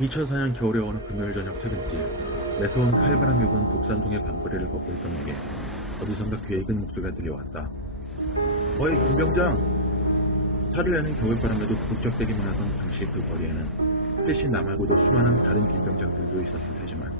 2004년 겨울에 어느 금요일 저녁 퇴근길, 매서운 칼바람이 부는 독산동의 밤거리를 걷고 있던 내게 어디선가 귀에 익은 목소리가 들려왔다. 어이 김병장! 살을 내는 겨울바람에도 북적대기만 하던 당시 그 거리에는 뜻이 나 말고도 수많은 다른 김병장들도 있었을 테지만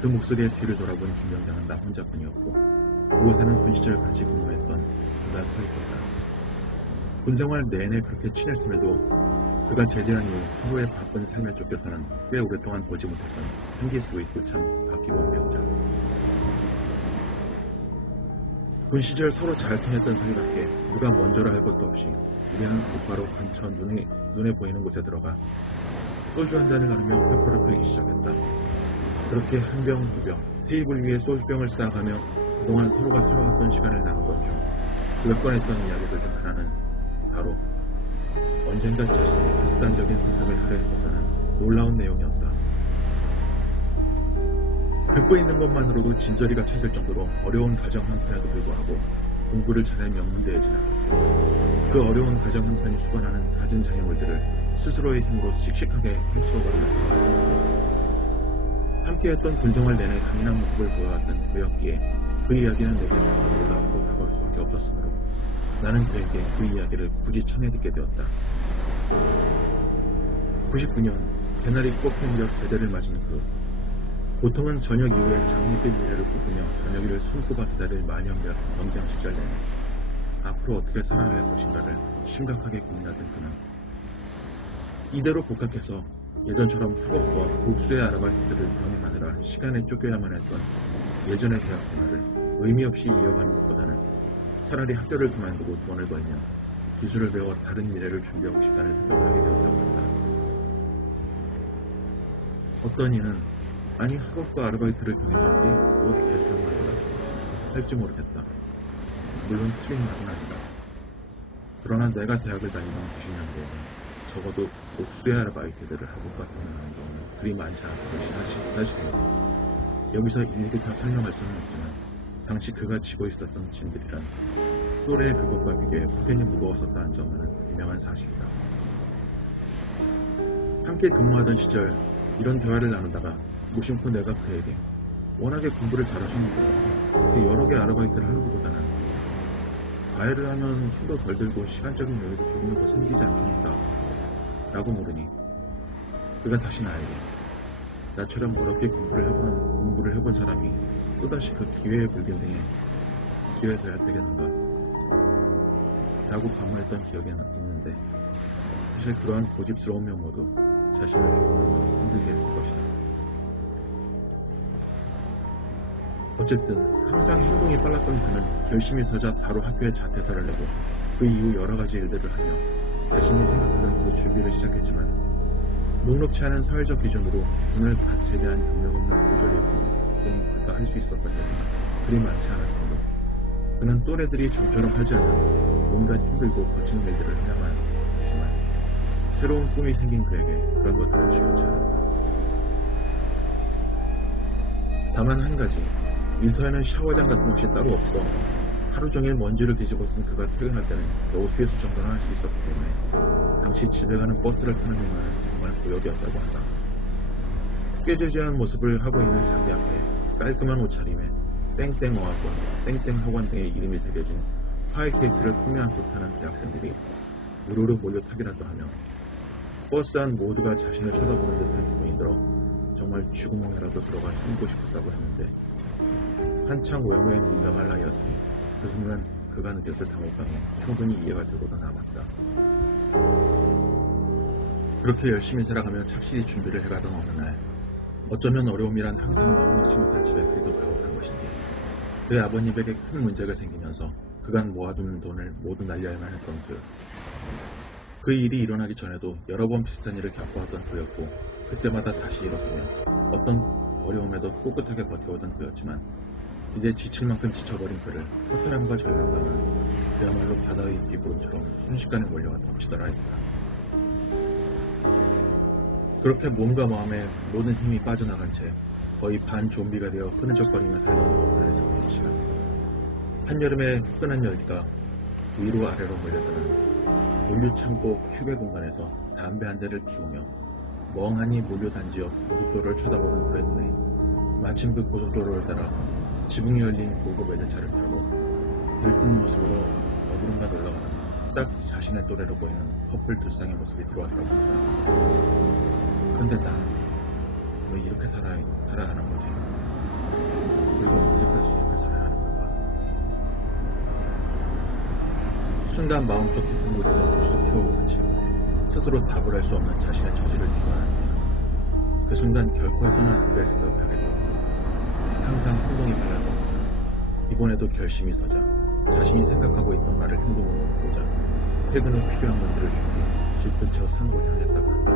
그 목소리에 뒤를 돌아본 김병장은 나 혼자뿐이었고 그곳에는 군 시절 같이 근무했던 그가 서 있었다. 군생활 내내 그렇게 친했음에도 그가 제대한 이후 서로의 바쁜 삶에 쫓겨서는 꽤 오랫동안 보지 못했던 생기수도 있고 참 바뀌본 병장. 군 시절 서로 잘 통했던 사이답게 누가 먼저라 할 것도 없이 우리는 곧바로 근처 눈에 보이는 곳에 들어가 소주 한 잔을 나누며 회포를 풀기 시작했다. 그렇게 한 병, 두 병, 테이블 위에 소주병을 쌓아가며 그동안 서로가 살아왔던 시간을 나누던 중 몇 번 했던 이야기들 중 하나는 바로 언젠가 자신이 극단적인 선택을 하려 했었다는 놀라운 내용이었다. 듣고 있는 것만으로도 진저리가 찾을 정도로 어려운 가정 한편에도 불구하고 공부를 잘해 명문대에 진학했고 그 어려운 가정 한편이 수반하는 가진 장애물들을 스스로의 힘으로 씩씩하게 해치워가면서 함께했던 군생활 내내 강인한 모습을 보여왔던 그였기에 그 이야기는 내게 생각보다 앞으로 다가올 수밖에 없었으므로 나는 그에게 그 이야기를 굳이 청해 듣게 되었다. 99년 개나리 꽃핀 격 제대를 맞은 그 보통은 저녁 이후에 장밋빛 미래를 꿈꾸며 저녁이를 손꼽아 기다릴 만연몇 명장 시절 내내 앞으로 어떻게 살아야 할 것인가를 심각하게 고민하던 그는 이대로 복학해서 예전처럼 학업과 복수의 아르바이트를 병행하느라 시간에 쫓겨야만 했던 예전의 대학 생활을 의미 없이 이어가는 것보다는 차라리 학교를 그만두고 돈을 벌며 기술을 배워 다른 미래를 준비하고 싶다는 생각을 하게 되었다고 한다. 어떤 이는 아니 학업과 아르바이트를 병행하는 게 어떻게 대학만 할지 모르겠다. 물론 틀린 말은 아니다. 그러나 내가 대학을 다니던 90년대에는 적어도 복수의 아르바이트들을 학업과 병행하는 경우는 그리 많지 않았던 것이 사실이다. 여기서 일일이 다 설명할 수는 없지만 당시 그가 지고 있었던 짐들이란 또래의 그것과 비교해 확연히 무거웠었다는 점은 유명한 사실이다. 함께 근무하던 시절 이런 대화를 나누다가 무심코 내가 그에게 워낙에 공부를 잘하셨는데 여러 개 아르바이트를 하는 것보다는 과외를 하면 힘도 덜 들고 시간적인 여유도 조금 더 생기지 않겠는가 라고 물으니 그가 다시 나에게 나처럼 어렵게 공부를 해본 사람이 또다시 그 기회의 불균등에 기회돼야 되겠는가 라고 반문했던 기억이 있는데 사실 그러한 고집스러운 면모도 자신을 조금 더 힘들게 했을 것이다. 어쨌든 항상 행동이 빨랐던 그는 결심이 서자 바로 학교에 자퇴서를 내고 그 이후 여러 가지 일들을 하며 자신이 생각하던 그 준비를 시작했지만 녹록치 않은 사회적 기준으로 돈을 갓 제대한 경력 없는 고졸이었고 그가 할 수 있었던 일은 그리 많지 않았으므로 그는 또래들이 좀처럼 하지 않는 뭔가 힘들고 거친 일들을 해야만 했지만 새로운 꿈이 생긴 그에게 그런 것들은 쉬웠지 않았다. 다만 한 가지 일터에는 샤워장 같은 곳이 따로 없어 하루 종일 먼지를 뒤집어 쓴 그가 퇴근할 때는 겨우 세수 정도는 할 수 있었기 때문에 당시 집에 가는 버스를 타는 것만은 정말 고역이었다고 한다. 꾀죄죄한 모습을 하고 있는 자기 앞에 깔끔한 옷차림에 땡땡어학원, 땡땡학원 등의 이름이 새겨진 파일 케이스를 품에 안고 타는 대학생들이 우르르 몰려 타기라도 하며 버스 안 모두가 자신을 쳐다보는 듯한 기분이 들어 정말 쥐구멍이라도 들어가 숨고 싶었다고 했는데 한창 외모에 민감할 나이였으니 그 순간 그가 느꼈을 당혹감이 충분히 이해가 되고도 남았다. 그렇게 열심히 살아가며 착실히 준비를 해가던 어느 날 어쩌면 어려움이란 항상 넉넉지 못한 집에 그리도 가혹한 것인데 그의 아버님에게 큰 문제가 생기면서 그간 모아두는 돈을 모두 날려야만 했던 그 일이 일어나기 전에도 여러 번 비슷한 일을 겪어왔던 그였고 그때마다 다시 일어서며 어떤 어려움에도 꿋꿋하게 버텨오던 그였지만 이제 지칠 만큼 지쳐버린 그를 허탈함과 절망감은 그야말로 바다의 비구름처럼 순식간에 몰려와 덮치더라 했다. 그렇게 몸과 마음의 모든 힘이 빠져나간 채 거의 반 좀비가 되어 흐느적거리며 살던 어머니의 정해진 시간. 한여름의 후끈한 열기가 위로 아래로 몰려드는 물류창고 휴게 공간에서 담배 한 대를 피우며 멍하니 몰려단지 옆 고속도로를 쳐다보던 그의 눈에 마침 그 고속도로를 따라 지붕이 열린 고급 외제차를 타고 들뜬 모습으로 어디론가 놀러가는 딱 자신의 또래로 보이는 커플 두 쌍의 모습이 들어왔다고 합니다. 그런데 난 왜 이렇게 살아가는 거지? 그리고 언제까지 이렇게 살아야 하는 건가? 순간 마음속 깊은 곳에서 불쑥 피어오른 질문, 스스로 답을 할 수 없는 자신의 처지를 비관합니다. 그 순간 결코 해서는 안 될 생각을 하게 되었고 항상 행동이 달라서 이번에도 결심이 서자 자신이 생각하고 있던 말을 행동으로 보자 퇴근 후 필요한 것들을 준비 집 근처 산으로 향했다고 한다.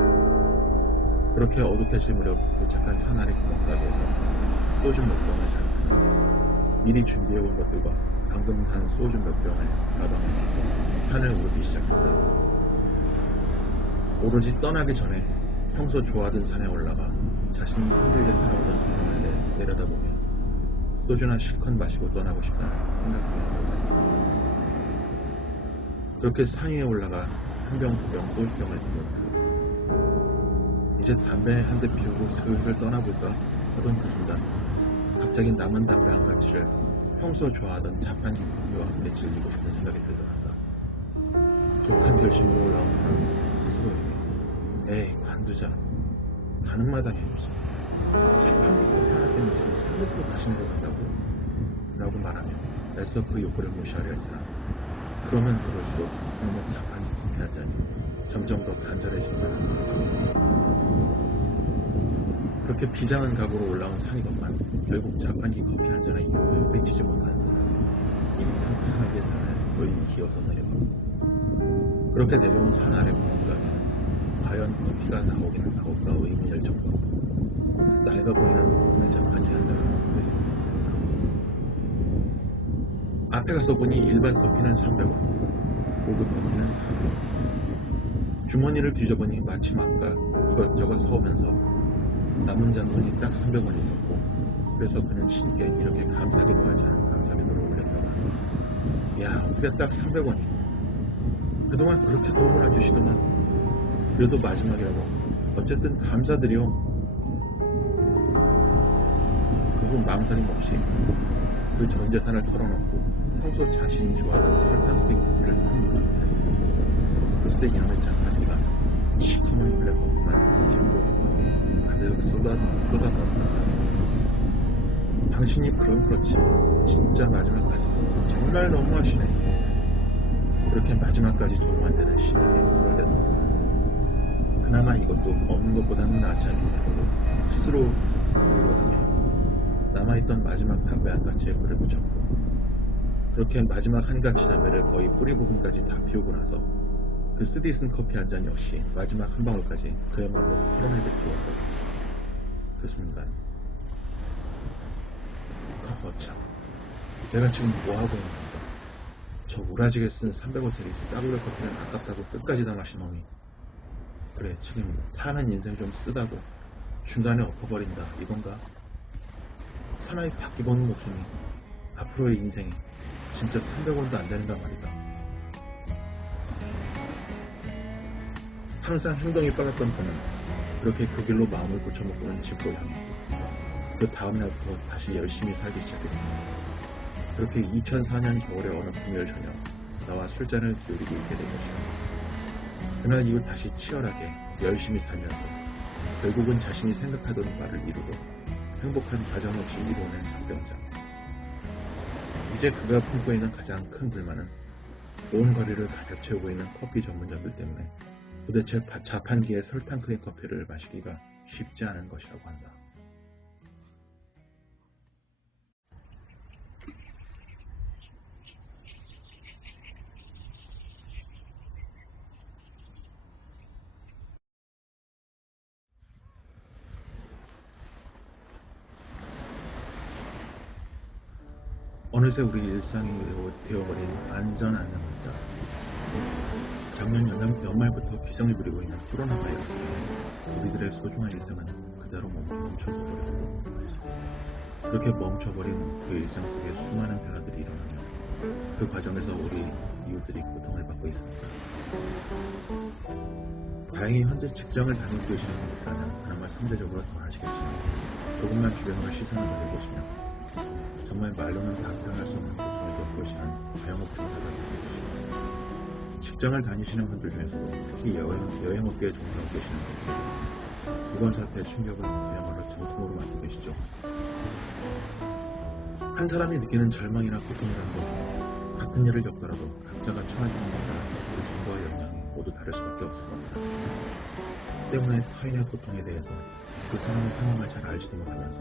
그렇게 어둑해질 무렵 도착한 산 아래 구멍가게에서 소주 몇 병을 산 미리 준비해온 것들과 방금 산 소주 몇 병을 가방에 넣고 산을 오르기 시작했다. 오로지 떠나기 전에 평소 좋아하던 산에 올라가 자신이 힘들게 살아오던 세상을 내려다보며 소주나 실컷 마시고 떠나고 싶다는 생각이 들었다. 그렇게 산 위에 올라가 한 병 두 병 소주병을 들고 이제 담배 한 대 피우고 슬슬 떠나볼까 하던 그 순간 갑자기 남은 담배 한 가지를 평소 좋아하던 자판기와 함께 즐기고 싶은 생각이 들더란다. 독한 결심으로 올라온 나는 스스로에게 에이 관두자. 가는 마당에 무슨 자판기 하나 때문에 지금 3m로 다시 내려간다고? 라고 말하며 애써 그 욕구를 무시하려 했으나 그러면 그럴수록 너무 자판기 커피 한 잔이 점점 더 간절해진다. 그렇게 비장한 각오로 올라온 산이건만 결국 자판기 커피 한 잔의 유혹을 빼치지 못한 이미 평평하게 산을 여인 기어서 내려가고 그렇게 내려온 산 아래 구멍가게는 과연 커피가 나오기는 나올까 의문일 정도로 낡아 보이는 오늘 자판기 한 잔을 먹고 있습니다. 앞에 가서 보니 일반 커피는 300원, 고급 커피는 400원. 주머니를 뒤져보니 마침 아까 이것저것 사오면서 남은 잔돈이 딱 300원이 있었고 그래서 그는 신께 이렇게 감사기도 하지 않은 감사기도를 올렸다고 합니다. 야 어떻게 딱 300원이 그동안 그렇게 도움을 안 주시더만 그래도 마지막이라고 어쨌든 감사드려. 그리고 망설임 없이 그 전 재산을 털어놓고 평소 자신이 좋아하던 설탕 스틱 커피를 큰 물에 글쎄 이놈의 자판기가 시커먼 블랙 커피만 힘으로 가득 쏟아넣었다. 당신이 그럼 그렇지 진짜 마지막까지 정말 너무하시네. 그렇게 마지막까지 도움 안 되는 신에게 그럴대도 그나마 이것도 없는 것보다는 낫지 않겠다고 스스로 물러가며 남아있던 마지막 담배 한 가지에 불을 붙였고 그렇게 마지막 한 가지 담배를 거의 뿌리 부분까지 다 피우고 나서 그 쓰디쓴 커피 한 잔 역시 마지막 한 방울까지 그야말로 털어내게 피웠다. 그 순간 거참 내가 지금 뭐하고 있는 건가. 저 우라지게 쓴 300원짜리 싸구려 커피는 아깝다고 끝까지 다 마신 놈이 그래 지금 사는 인생 좀 쓰다고 중간에 엎어버린다 이건가. 사나이 바뀌보는 목숨이 앞으로의 인생이 진짜 300원도 안 되는가 말이다. 항상 행동이 빨랐던 그는 그렇게 그 길로 마음을 고쳐먹고는 집으로 향했고 그 다음날부터 다시 열심히 살기 시작했습니다. 그렇게 2004년 겨울의 어느 금요일 저녁 나와 술잔을 기울이고 있게 된 것이다. 그날 이후 다시 치열하게 열심히 살면서 결국은 자신이 생각하던 바를 이루고 행복한 가정 없이 이루어낸 장병장. 이제 그가 품고 있는 가장 큰 불만은 온 거리를 가득 채우고 있는 커피 전문점들 때문에 도대체 자판기에 설탕 크림 커피를 마시기가 쉽지 않은 것이라고 한다. 어느새 우리 일상이 되어버린 안전 안전문자. 작년 연말부터 기승을 부리고 있는 코로나 바이러스에 우리들의 소중한 일상은 그대로 멈춰서 버렸고 그렇게 멈춰버린 그 일상 속에 수많은 변화들이 일어나며 그 과정에서 우리 이웃들이 고통을 받고 있습니다. 다행히 현재 직장을 다니고 계시는 분들이라면 그나마 상대적으로 덜 하시겠지만 조금만 주변으로 시선을 돌려보시면 정말 말로는 다 표현할 수 없는 고통을 겪고 계시는 자영업 종사자들이 계십니다. 직장을 다니시는 분들 중에서도 특히 여행업계에 종사하고 계시는 분들이 이번 사태의 충격을 그야말로 정통으로 맡고 계시죠. 한 사람이 느끼는 절망이나 고통이라는 것은 같은 일을 겪더라도 각자가 처하지는 못하는 그 정도와 영향이 모두 다를 수밖에 없을 겁니다. 때문에 타인의 고통에 대해서 그 사람의 상황을 잘 알지도 못하면서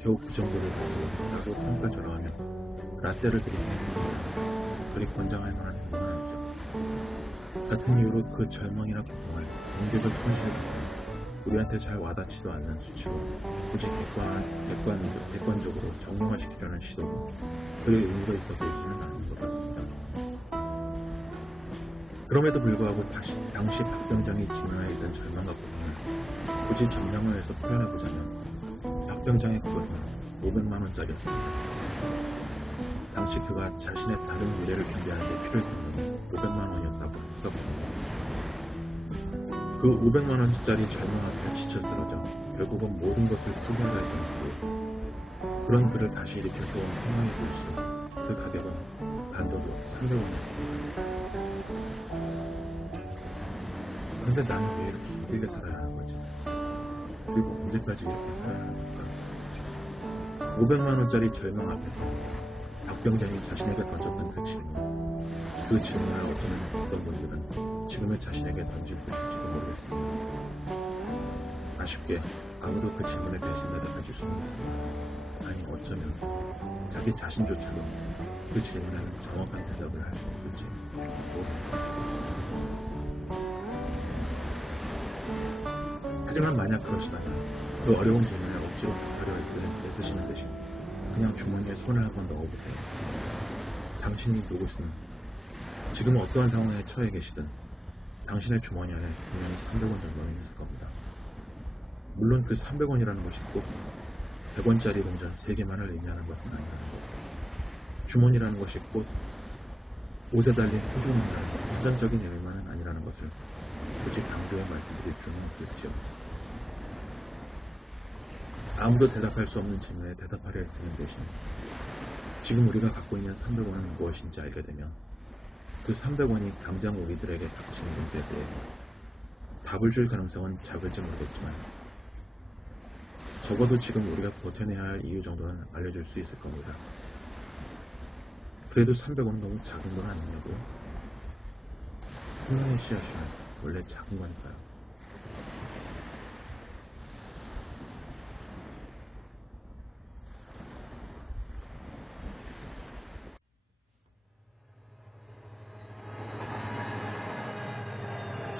겨우 그 정도를 가지고 평가절하하며 라떼를 들이키는 행동이라 그리 권장할 만한 행동은 아니죠. 같은 이유로 그 절망이나 고통을 응급을 손실받거나 우리한테 잘 와닿지도 않는 수치로 굳이 객관적으로 정형화시키려는 시도도 그의 의미가 있어 보이지는 않은 것 같습니다. 그럼에도 불구하고 당시 박 병장이 직면하여 있던 절망과 고통을 굳이 정량을 해서 표현해보자면 박 병장의 그것은 500만 원짜리였습니다. 당시 그가 자신의 다른 미래를 준비하는 데 필요했던 돈이 500만 원이었다고 했었습니다. 그 500만 원짜리 절망 앞에 지쳐 쓰러져 결국은 모든 것을 포기하려 했던 그 그런 그를 다시 일으켜 세운 희망의 불씨, 그 가격은 단도도 300원이었습니다. 그런데 나는 왜 이렇게 힘들게 살아야 하는 거지? 그리고 언제까지 이렇게 살아야 하는 걸까? 500만 원짜리 절망 앞에서 박 병장이 자신에게 던졌던 그 질문을 어떤 분들은 지금의 자신에게 던질 수 있을지도 모르겠습니다. 아쉽게 아무도 그 질문에 대신 대답해줄 수는 없습니다. 아니 어쩌면 자기 자신조차도 그 질문에는 정확한 대답을 할 수 없을지 모르겠습니다. 하지만 만약 그러시다면 그 어려운 질문에 억지로 답하려 애쓰시는 대신 그냥 주머니에 손을 한번 넣어보세요. 당신이 누구시든 지금 어떠한 상황에 처해 계시든 당신의 주머니 안에 분명히 300원 정도는 있을 겁니다. 물론 그 300원이라는 것이 꼭 100원짜리 동전 3개만을 의미하는 것은 아니라는 것. 주머니라는 것이 꼭 옷에 달린 소중이나 금전적인 의미만은 아니라는 것을 굳이 강조해 말씀드릴 필요는 없겠지요. 아무도 대답할 수 없는 질문에 대답하려 애쓰는 대신 지금 우리가 갖고 있는 300원은 무엇인지 알게 되면 그 300원이 당장 우리들에게 닥치는 문제에 대해 답을 줄 가능성은 작을지 모르겠지만 적어도 지금 우리가 버텨내야 할 이유 정도는 알려줄 수 있을 겁니다. 그래도 300원은 너무 작은 건 아니냐고요? 생명의 씨앗은 원래 작은 거니까요.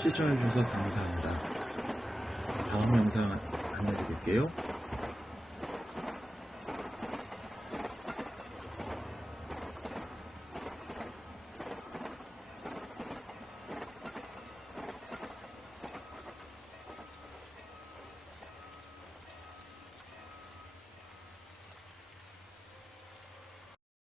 시청해주셔서 감사합니다. 다음 영상 안내드릴게요.